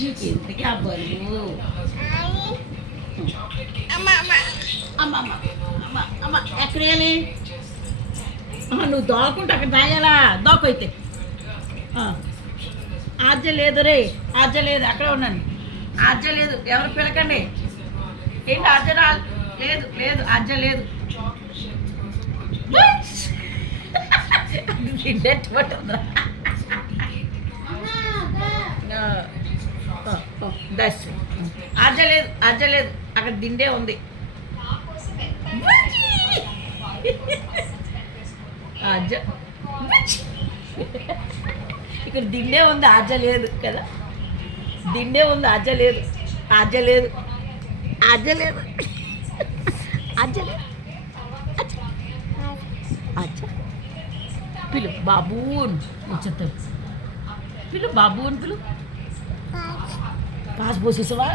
నీకెందుకు ఆ బరువు అమ్మ అమ్మ అమ్మ అమ్మ అమ్మ అమ్మ ఎక్కడ వేయాలి నువ్వు దోకుంటే అక్కడ దాయాలా దోకైతే ఆజ్య లేదు రే ఆజ్య లేదు అక్కడ ఉన్నాను ఆజ్య లేదు ఎవరు పిలకండి ఏంటి ఆజ్య లేదు లేదు ఆజ్య లేదు దస్ ఆజ్య లేదు ఆజ్య లేదు అక్కడ దిండే ఉంది ఆజ్య ఇక్కడ దిండే ఉంది ఆజ్య లేదు కదా దిండే ఉంది ఆజ్య లేదు ఆజ్య లేదు ఆజ్య లేదు ఆజ్య లేదు ఆజ్య పిలు బాబూన్ వచ్చేస్తాడు పిలు బాబూన్ పిలు పాస్ పోసేసావా